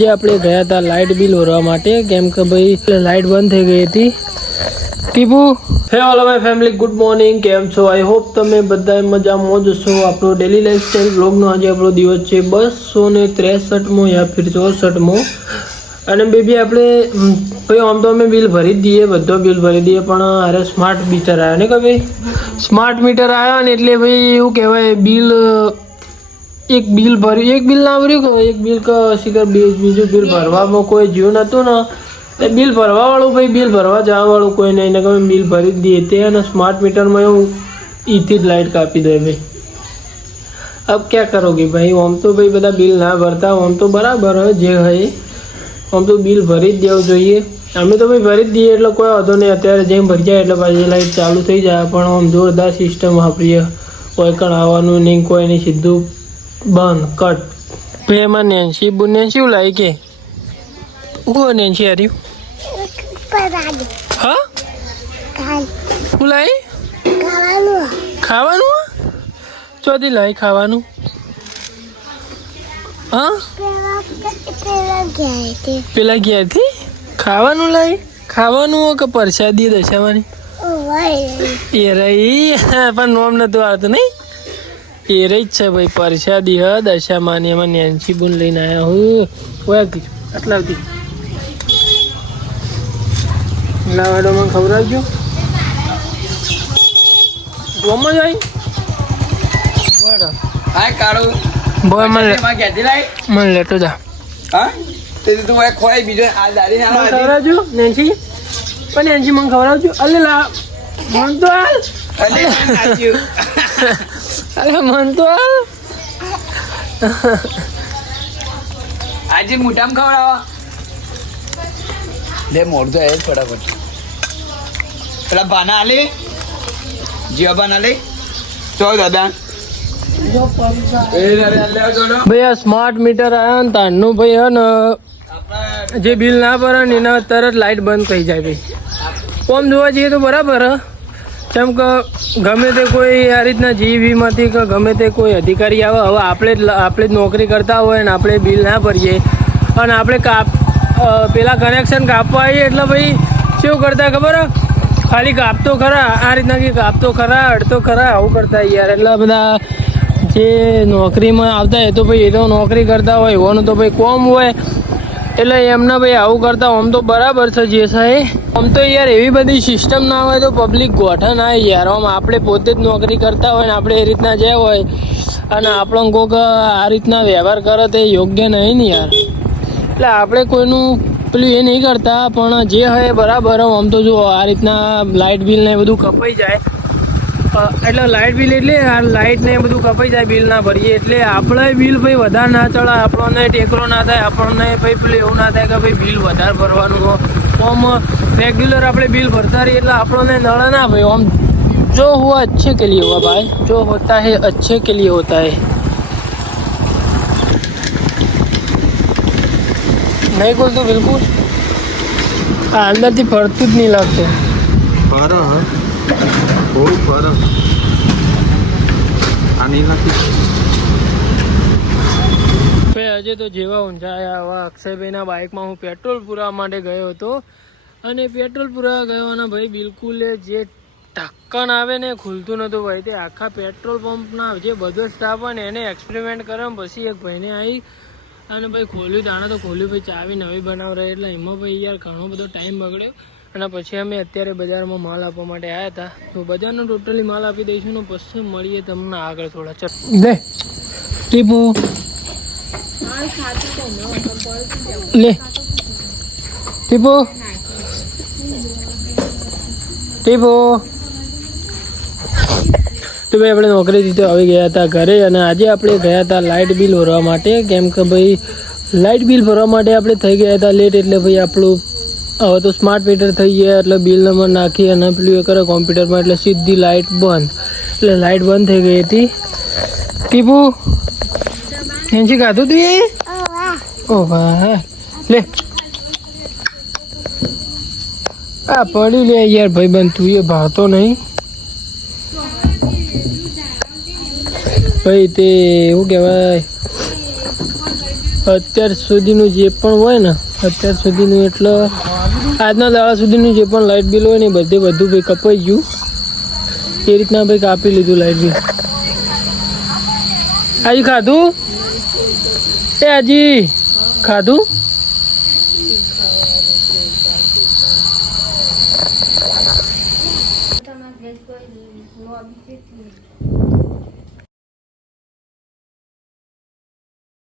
જે આપણે ગયા હતા લાઇટ બિલ ભરવા માટે, કેમ કે ભાઈ લાઇટ બંધ થઈ ગઈ હતી. ટીપુ હે all my family, good morning. કેમ છો? આઈ હોપ તમે બધા મજામાં જ છો. આપણો ડેલી લાઈફસ્ટાઈલ બ્લોગનો આજે આપણો દિવસ છે 263મો યા ફિર 64મો. અને બેબી આપણે ભાઈ આમ તો અમે બિલ ભરી જ દઈએ, બધો બિલ ભરી દઈએ, પણ અરે સ્માર્ટ મીટર આવ્યા ને કે ભાઈ સ્માર્ટ મીટર આવ્યા ને એટલે ભાઈ એવું કહેવાય બિલ એક બિલ ભર્યું, એક બિલ ના ભર્યું કે એક બિલ શીખર બીજું બિલ ભરવામાં કોઈ જીવ નતું ને એ બિલ ભરવા વાળું ભાઈ બિલ ભરવા જવા વાળું કોઈ નહીં ને તમે બિલ ભરી જ દઈએ તે. અને સ્માર્ટ મીટરમાં એવું ઈથી જ લાઇટ કાપી દે ભાઈ. अब क्या करोगे भाई? આમ તો ભાઈ બધા બિલ ના ભરતા, આમ તો બરાબર જે હોય આમ તો બિલ ભરી જ દેવું જોઈએ. અમે તો ભાઈ ભરી જ દઈએ એટલે કોઈ વાંધો નહીં. અત્યારે જેમ ભરી જાય એટલે પાછી લાઇટ ચાલુ થઈ જાય, પણ આમ જોરદાર સિસ્ટમ વાપરીએ, કોઈ કણ આવવાનું નહીં, કોઈ નહીં, સીધું બંધ કટ. પ્લેમાં નેન્સી નેન્સી શું લાવી કે હું નેન્સી હાર્યું હા શું લાવી ખાવાનું ચોથી લાવી ખાવાનું હા પેલા ગયા થી ખાવાનું લાવી ખાવાનું કે પરસાદી દશામાની એ રહી પણ નોમ નતું આવતું નહીં એ રહી જ છે ભાઈ પરસાદી હ દશામાની. એમાં નેન્સી બુન લઈને આવ્યા હું ઓયાથી આટલા આવતી લાવાડો મને ખવડાવજો ગોમાં જાય બરાબર. હા કાળું બોય મને લેતો જા હા તે તું ભાઈ ખોય બીજો આ દાડી ના ખવડાવજો નેન્સી પણ નેન્સી મને ખવડાવજો. અલે લા મન તો હાલ અલે નાચ્યું અરે મન તો હાલ આજે મોટામાં ખવડાવવા લે મોડ તો એ ફટાફટ પેલા બાના આલે જીવા બાના લે ચો દાદા ભાઈ આ સ્માર્ટ મીટર આવ્યા ને તારનું ભાઈ હે ને જે બિલ ના ભરે ને એના તરત લાઇટ બંધ થઈ જાય ભાઈ. આમ જોવા જઈએ તો બરાબર હ, કેમ કે ગમે તે કોઈ આ રીતના જીવીમાંથી કે ગમે તે કોઈ અધિકારી આવે, હવે આપણે જ નોકરી કરતા હોય ને આપણે બિલ ના ભરીએ અને આપણે પેલા કનેક્શન કાપવા આવીએ એટલે ભાઈ શું કરતા ખબર ખાલી કાપતો ખરા આ રીતના કે કાપતો ખરા અડતો ખરા આવું કરતા યાર. એટલા બધા જે નોકરીમાં આવતા એ તો ભાઈ એ તો નોકરી કરતા હોય એવાનું તો ભાઈ કોમ હોય એટલે એમને ભાઈ આવું કરતા આમ તો બરાબર છે જે છે. આમ તો યાર એવી બધી સિસ્ટમ ના હોય તો પબ્લિક ગોઠા ના યાર. આમ આપણે પોતે જ નોકરી કરતા હોય ને આપણે એ રીતના જે હોય અને આપણો કોઈક આ રીતના વ્યવહાર કરે તો યોગ્ય નહીં ને યાર. એટલે આપણે કોઈનું પેલું એ નહીં કરતા, પણ જે હોય બરાબર. આમ તો જો આ રીતના લાઇટ બિલ ને બધું કપાઈ જાય એટલે લાઇટ બિલ એટલે લાઇટ ને બધું કપાઈ જાય બિલ ના ભરીએ એટલે આપણે બિલ ભાઈ વધારે ના ચડે, આપણને ટેકરો ના થાય, આપણને ભાઈ પેલું એવું ના થાય કે ભાઈ બિલ વધારે ભરવાનું હોય. આમ રેગ્યુલર આપણે બિલ ભરતા રહીએ એટલે આપણને નળે ના ભાઈ. આમ જો હુआ अच्छे के लिए हुआ भाई, जो होता है अच्छे के लिए होता है. नहीं खोलતું બિલકુલ આ અંદરથી ફરતું જ નહીં લાગતું. હજે તો જેવા ઊંઝાયા આવા અક્ષયભાઈના બાઇકમાં હું પેટ્રોલ પુરાવા માટે ગયો હતો અને પેટ્રોલ પુરાવા ગયો અને ભાઈ બિલકુલ જે ઢક્કન આવે ને ખુલતું નહોતું ભાઈ. તે આખા પેટ્રોલ પંપના જે બધો સ્ટાફ હોય ને એને એક્સપેરિમેન્ટ કર્યો પછી એક ભાઈને આવી અને ભાઈ ખોલ્યું, દાણા તો ખોલ્યું ભાઈ, ચાવી નવી બનાવ રહે એટલે એમાં ભાઈ યાર ઘણો બધો ટાઈમ બગડ્યો. અને પછી અમે અત્યારે બજારમાં માલ આપવા માટે આવ્યા હતા, તો બજારનો ટોટલી માલ આપી દઈશું ને પછી મળીએ તમને આગળ થોડા. ચલ લે ટીપુ લે ટીપુ ટીપુ. તો ભાઈ આપણે નોકરીથી તો આવી ગયા હતા ઘરે અને આજે આપણે ગયા હતા લાઇટ બિલ ભરવા માટે, કેમ કે ભાઈ લાઇટ બિલ ભરવા માટે આપણે થઈ ગયા હતા લેટ. એટલે ભાઈ આપણું હવે તો સ્માર્ટ મીટર થઈ ગયા એટલે બિલ નંબર નાખી અને પેલું એ કરે કોમ્પ્યુટરમાં એટલે સીધી લાઇટ બંધ. એટલે લાઇટ બંધ થઈ ગઈ હતી. ટીપુ નેન્સી ખાધું તું એ ઓ હા લે આ પડ્યું લે યાર ભાઈ બંધ તું એ ભાવતો નહીં ભાઈ. તે એવું કહેવાય અત્યાર સુધીનું જે પણ હોય ને અત્યાર સુધીનું એટલે આજના દાડા સુધીનું જે પણ લાઇટ બિલ હોય ને બધું ભાઈ કપાઈ ગયું એ રીતના ભાઈ કાપી લીધું લાઇટ બિલ. આજે ખાધું એ હજી ખાધું